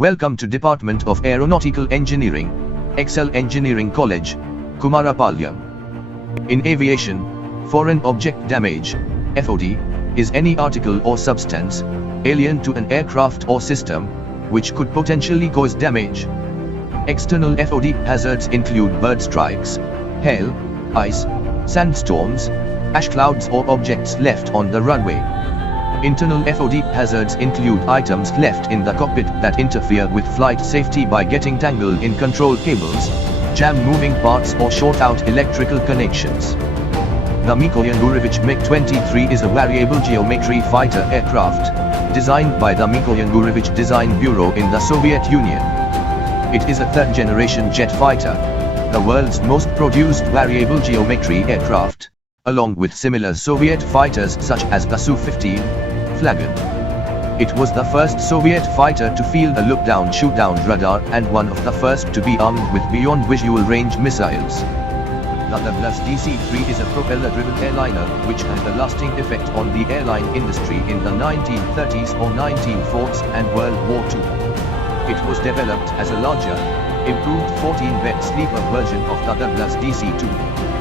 Welcome to Department of Aeronautical Engineering, Excel Engineering College, Kumarapalayam. In aviation, foreign object damage, FOD, is any article or substance, alien to an aircraft or system, which could potentially cause damage. External FOD hazards include bird strikes, hail, ice, sandstorms, ash clouds or objects left on the runway. Internal FOD hazards include items left in the cockpit that interfere with flight safety by getting tangled in control cables, jam moving parts or short out electrical connections. The Mikoyan Gurevich MiG-23 is a variable geometry fighter aircraft, designed by the Mikoyan Gurevich Design Bureau in the Soviet Union. It is a third-generation jet fighter, the world's most produced variable geometry aircraft, along with similar Soviet fighters such as the Su-15, Flagon. It was the first Soviet fighter to field a look-down shoot-down radar and one of the first to be armed with beyond visual range missiles. The B.SC is a propeller-driven airliner which had a lasting effect on the airline industry in the 1930s or 1940s and World War II. It was developed as a larger, improved 14-bed sleeper version of the B.SC-2.